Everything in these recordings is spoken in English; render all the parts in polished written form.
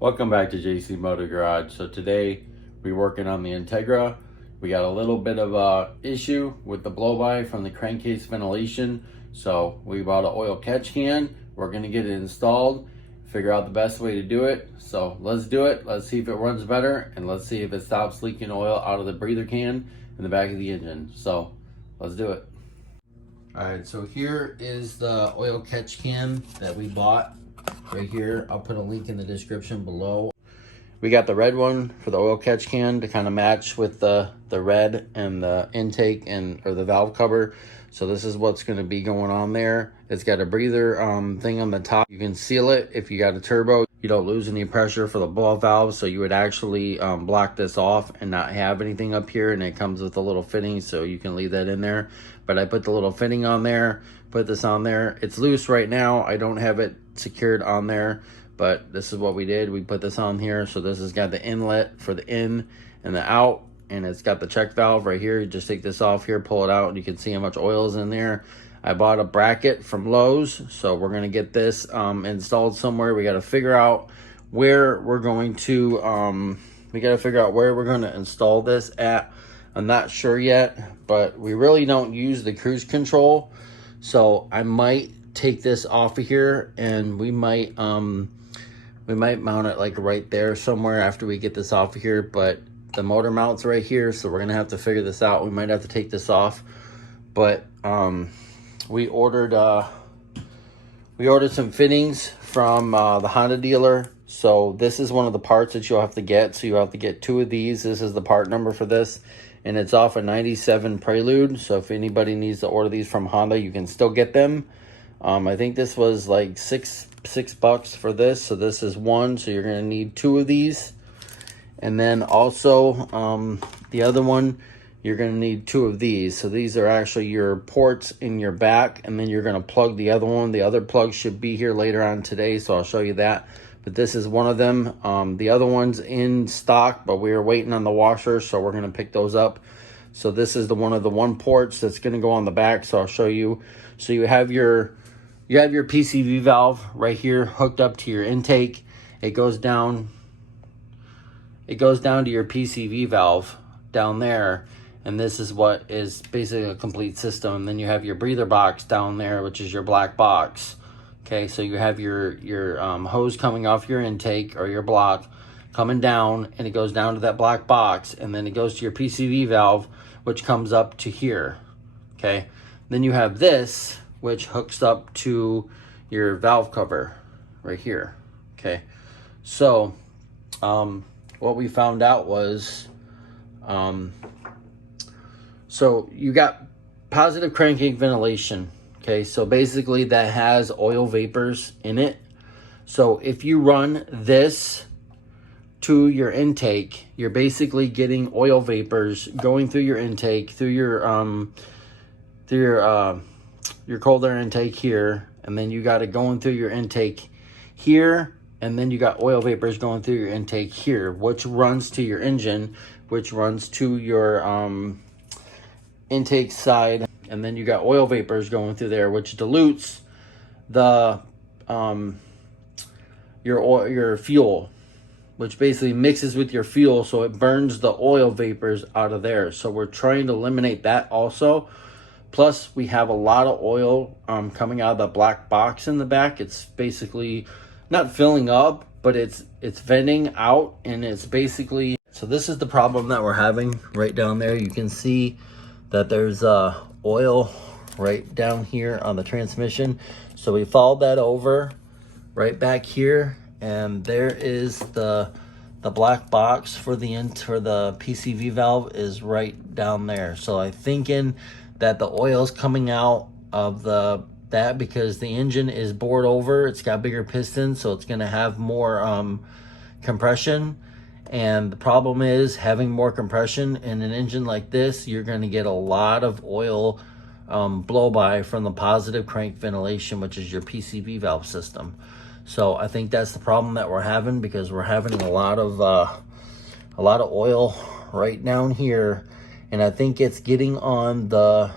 Welcome back to JC Motor Garage. So today we're working on the Integra. We got a little bit of a issue with the blowby from the crankcase ventilation. So we bought an oil catch can. We're gonna get it installed, figure out the best way to do it. So let's do it. Let's see if it runs better, and let's see if it stops leaking oil out of the breather can in the back of the engine. So let's do it. All right, so here is the oil catch can that we bought. Right here, I'll put a link in the description below. We got the red one for the oil catch can to kind of match with the red and the intake or the valve cover. So this is what's going to be going on there. It's got a breather thing on the top. You can seal it if you got a turbo. You don't lose any pressure for the blow valve, so you would actually block this off and not have anything up here, and it comes with a little fitting, so you can leave that in there. But I put the little fitting on there, put this on there. It's loose right now. I don't have it secured on there, but this is what we did. We put this on here. So this has got the inlet for the in and the out, and it's got the check valve right here. You just take this off here, pull it out, and you can see how much oil is in there. I bought a bracket from Lowe's, so we're gonna get this installed somewhere. We got to figure out where we're going to install this at. I'm not sure yet, but we really don't use the cruise control, so I might take this off of here, and we might mount it like right there somewhere after we get this off of here. But the motor mount's right here, so we're gonna have to figure this out. We might have to take this off, but we ordered some fittings from the Honda dealer. So this is one of the parts that you'll have to get. So you'll have to get 2 of these. This is the part number for this, and it's off a 97 Prelude. So if anybody needs to order these from Honda, you can still get them. I think this was like six bucks for this. So this is one, so you're gonna need 2 of these. And then also the other one, you're gonna need 2 of these. So these are actually your ports in your back, and then you're gonna plug the other one. The other plug should be here later on today, so I'll show you that. But this is one of them. The other one's in stock, but we were waiting on the washer, so we're gonna pick those up. So this is one of the ports that's gonna go on the back, so I'll show you. So you have your PCV valve right here hooked up to your intake. It goes down to your PCV valve down there, and this is what is basically a complete system. And then you have your breather box down there, which is your black box. Okay, so you have your hose coming off your intake or your block coming down, and it goes down to that black box, and then it goes to your PCV valve, which comes up to here. Okay, then you have this, which hooks up to your valve cover right here. Okay, so what we found out was so you got positive crankcase ventilation. Okay, so basically that has oil vapors in it. So if you run this to your intake, you're basically getting oil vapors going through your intake, through your cold air intake here, and then you got it going through your intake here, and then you got oil vapors going through your intake here, which runs to your engine, which runs to your intake side, and then you got oil vapors going through there, which dilutes the your fuel, which basically mixes with your fuel, so it burns the oil vapors out of there. So we're trying to eliminate that also. Plus, we have a lot of oil coming out of the black box in the back. It's basically not filling up, but it's venting out, and it's basically... So this is the problem that we're having right down there. You can see that there's oil right down here on the transmission. So we followed that over right back here, and there is the black box for the PCV valve is right down there. So I'm thinking that the oil's coming out of that because the engine is bored over. It's got bigger pistons, so it's gonna have more compression. And the problem is, having more compression in an engine like this, you're gonna get a lot of oil blowby from the positive crank ventilation, which is your PCV valve system. So I think that's the problem that we're having, because we're having a lot of oil right down here, and I think it's getting on the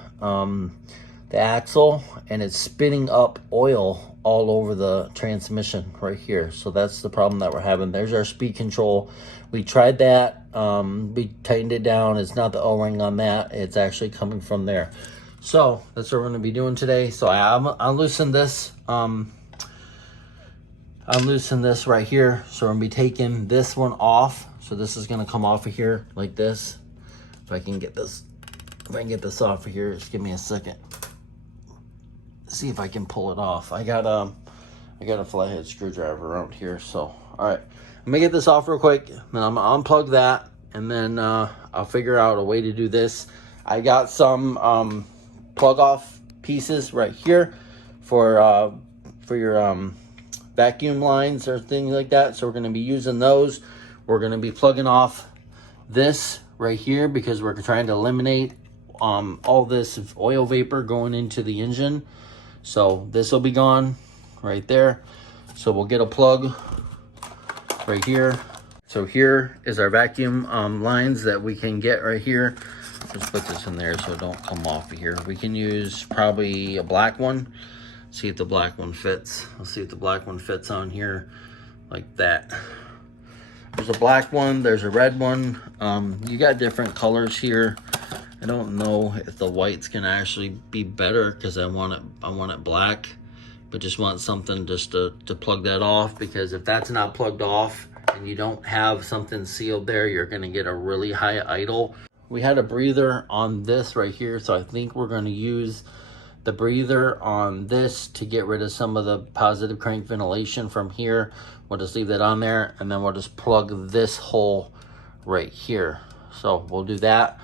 axle, and it's spitting up oil all over the transmission right here. So that's the problem that we're having. There's our speed control. We tried that. We tightened it down. It's not the O-ring on that. It's actually coming from there. So that's what we're going to be doing today. So I'll loosen this. Unloosen this right here. So we're gonna be taking this one off. So this is gonna come off of here like this. If I can get this off of here, just give me a second. See if I can pull it off. I got a flathead screwdriver around here. So all right, I'm gonna get this off real quick. Then I'm gonna unplug that, and then I'll figure out a way to do this. I got some plug off pieces right here for your vacuum lines or things like that. So we're going to be using those. We're going to be plugging off this right here because we're trying to eliminate all this oil vapor going into the engine. So this will be gone right there. So we'll get a plug right here. So here is our vacuum lines that we can get right here. Just put this in there so it don't come off of here. We can use probably a black one. See if the black one fits. Let's see if the black one fits on here like that. There's a black one, there's a red one. You got different colors here. I don't know if the white's gonna actually be better because I want it black, but just want something just to plug that off, because if that's not plugged off and you don't have something sealed there, you're gonna get a really high idle. We had a breather on this right here, so I think we're gonna use the breather on this to get rid of some of the positive crank ventilation from here. We'll just leave that on there, and then we'll just plug this hole right here. So we'll do that,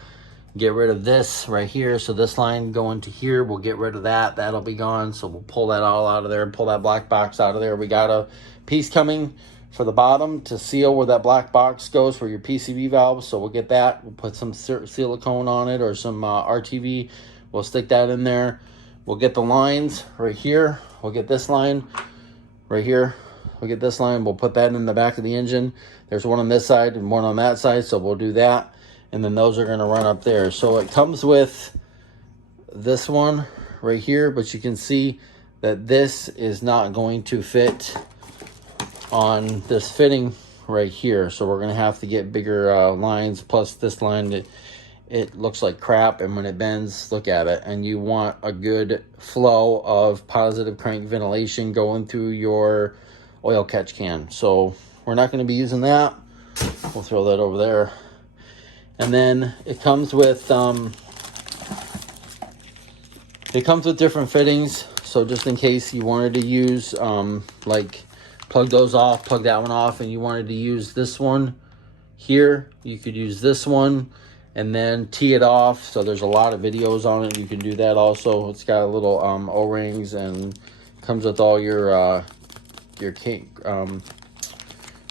get rid of this right here. So this line going to here, we'll get rid of that. That'll be gone. So we'll pull that all out of there and pull that black box out of there. We got a piece coming for the bottom to seal where that black box goes for your PCV valve. So we'll get that. We'll put some silicone on it or some RTV. We'll stick that in there. We'll get the lines right here. We'll get this line right here. We'll get this line. We'll put that in the back of the engine. There's one on this side and one on that side. So we'll do that. And then those are going to run up there. So it comes with this one right here. But you can see that this is not going to fit on this fitting right here. So we're going to have to get bigger lines. Plus this line, it looks like crap, and when it bends, look at it. And you want a good flow of positive crank ventilation going through your oil catch can. So we're not going to be using that. We'll throw that over there. And then it comes with different fittings. So just in case you wanted to use like plug those off, plug that one off, and you wanted to use this one here, you could use this one and then tee it off. So there's a lot of videos on it. You can do that also. It's got a little O-rings and comes with all your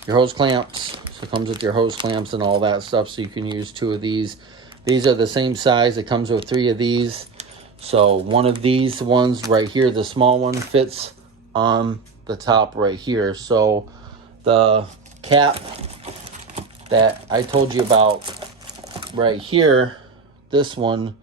hose clamps. So it comes with your hose clamps and all that stuff. So you can use 2 of these. These are the same size. It comes with 3 of these. So one of these ones right here, the small one, fits on the top right here. So the cap that I told you about right here, this one,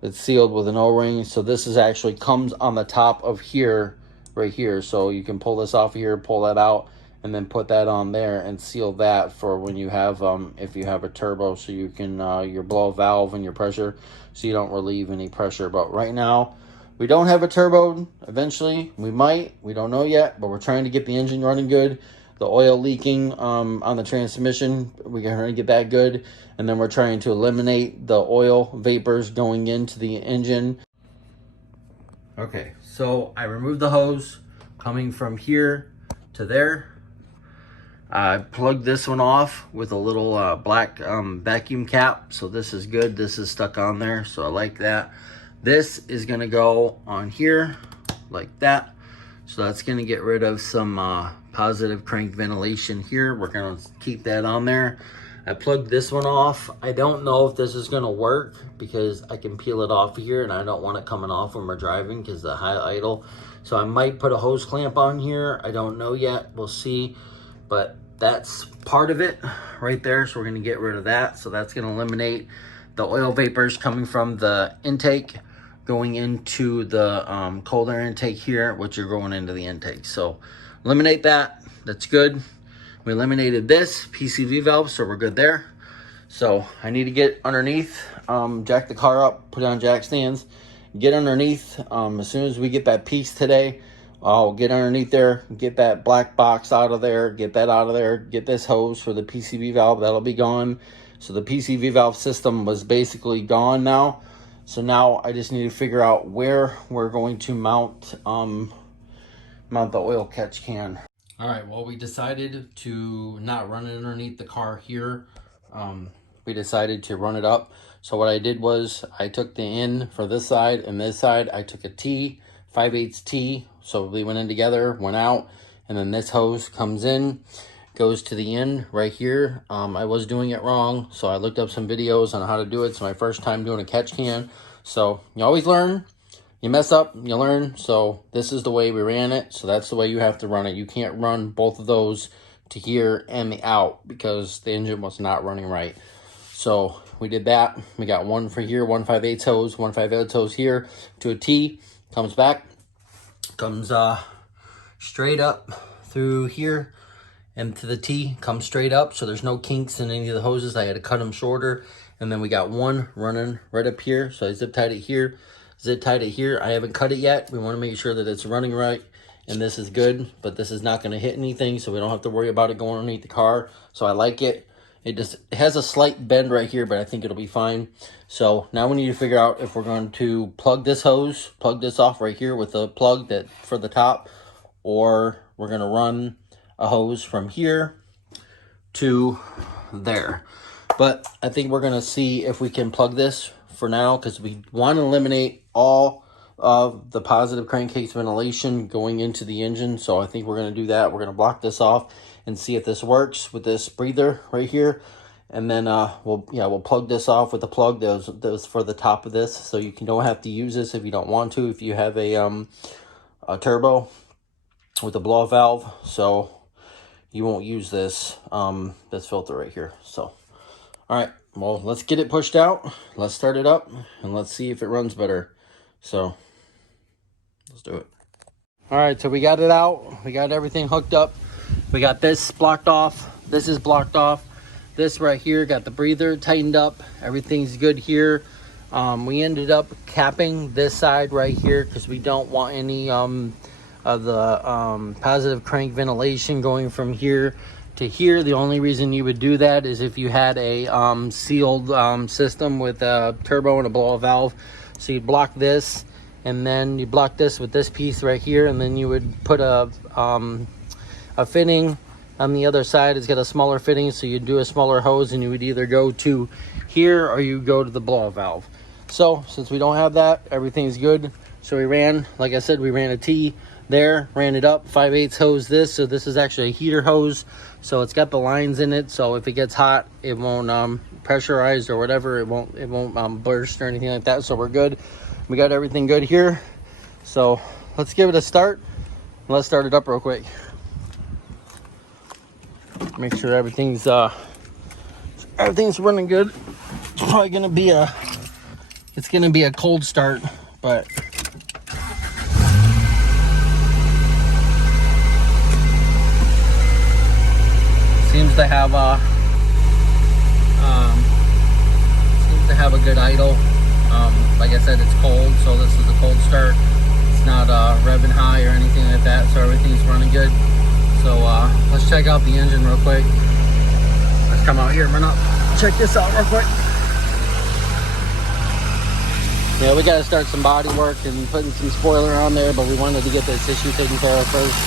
it's sealed with an O-ring. So this is actually comes on the top of here right here. So you can pull this off of here, pull that out, and then put that on there and seal that for when you have if you have a turbo, so you can your blow valve and your pressure, so you don't relieve any pressure. But right now we don't have a turbo. Eventually we might, we don't know yet, but we're trying to get the engine running good. The oil leaking on the transmission, we're going to get that good. And then we're trying to eliminate the oil vapors going into the engine. Okay, so I removed the hose coming from here to there. I plugged this one off with a little black vacuum cap. So this is good. This is stuck on there, so I like that. This is going to go on here like that. So that's going to get rid of some positive crank ventilation here. We're going to keep that on there. I plugged this one off. I don't know if this is going to work because I can peel it off here, and I don't want it coming off when we're driving because the high idle. So I might put a hose clamp on here. I don't know yet. We'll see. But that's part of it right there. So we're going to get rid of that. So that's going to eliminate the oil vapors coming from the intake going into the cold air intake here, which are going into the intake. So eliminate that. That's good. We eliminated this PCV valve, so we're good there. So I need to get underneath, jack the car up, put it on jack stands, get underneath. As soon as we get that piece today, I'll get underneath there, get that black box out of there, get that out of there, get this hose for the PCV valve, that'll be gone. So the PCV valve system was basically gone now. So now I just need to figure out where we're going to mount the oil catch can. All right, well, we decided to not run it underneath the car here. We decided to run it up. So what I did was I took the in for this side and this side. I took a T, 5/8 T. So we went in together, went out, and then this hose comes in, goes to the end right here. I was doing it wrong, so I looked up some videos on how to do it. It's my first time doing a catch can. So you always learn. You mess up, you learn. So this is the way we ran it. So that's the way you have to run it. You can't run both of those to here and the out because the engine was not running right. So we did that. We got one for here, 1 5/8 hose, 1 5/8 hose here to a T. Comes back, comes straight up through here and to the T, comes straight up. So there's no kinks in any of the hoses. I had to cut them shorter. And then we got one running right up here. So I zip tied it here. Zip tied it here. I haven't cut it yet. We want to make sure that it's running right, and this is good, but this is not going to hit anything, so we don't have to worry about it going underneath the car. So I like it. It has a slight bend right here, but I think it'll be fine. So now we need to figure out if we're going to plug this hose, plug this off right here with a plug that for the top, or we're going to run a hose from here to there. But I think we're going to see if we can plug this for now, because we want to eliminate all of the positive crankcase ventilation going into the engine. So I think we're going to do that. We're going to block this off and see if this works with this breather right here. And then we'll plug this off with the plug that was for the top of this. So you don't have to use this if you don't want to, if you have a turbo with a blow valve. So you won't use this filter right here. So all right, well, let's get it pushed out. Let's start it up, and let's see if it runs better. So let's do it. All right, so we got it out. We got everything hooked up. We got this blocked off. This is blocked off. This right here got the breather tightened up. Everything's good here. We ended up capping this side right here because we don't want any of the positive crank ventilation going from here to here. The only reason you would do that is if you had a sealed system with a turbo and a blow valve. So you'd block this, and then you block this with this piece right here, and then you would put a fitting on the other side. It's got a smaller fitting, so you'd do a smaller hose, and you would either go to here or you go to the blow valve. So since we don't have that, everything's good. So we ran, like I said, we ran a T there, ran it up, 5/8 hose this. So this is actually a heater hose. So it's got the lines in it. So if it gets hot, it won't pressurize or whatever. It won't burst or anything like that. So we're good. We got everything good here. So let's give it a start. Let's start it up real quick. Make sure everything's running good. It's probably gonna be a cold start, but seems to have a good idle. Like I said, it's cold, so this is a cold start. It's not revving high or anything like that, so everything's running good. So let's check out the engine real quick. Let's come out here and run up. Check this out real quick. Yeah, we got to start some body work and putting some spoiler on there, but we wanted to get this issue taken care of first.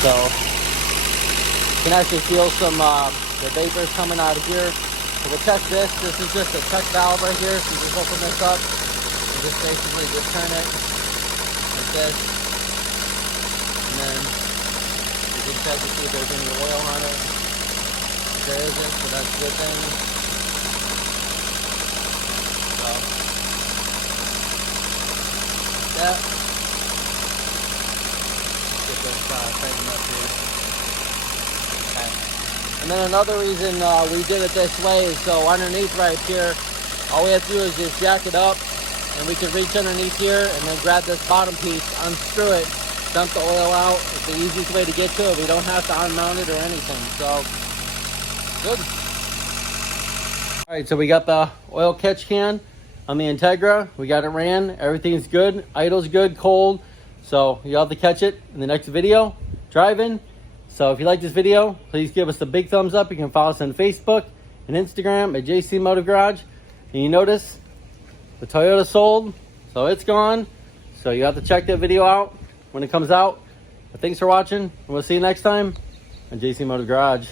So you can actually feel some the vapors coming out of here. So we'll check this. This is just a check valve right here. So just open this up and just basically just turn it like this. And then you can check to see if there's any oil on it. If there isn't, so that's a good thing. So that. Get this tightened up here. Okay. And then another reason we did it this way is so underneath right here, all we have to do is just jack it up and we can reach underneath here and then grab this bottom piece, unscrew it, dump the oil out. It's the easiest way to get to it. We don't have to unmount it or anything. So, good. All right, so we got the oil catch can on the Integra. We got it ran. Everything's good. Idle's good, cold. So you'll have to catch it in the next video, driving. So if you like this video, please give us a big thumbs up. You can follow us on Facebook and Instagram at JC Motive Garage. And you notice the Toyota sold, so it's gone. So you have to check that video out when it comes out. But thanks for watching, and we'll see you next time on JC Motive Garage.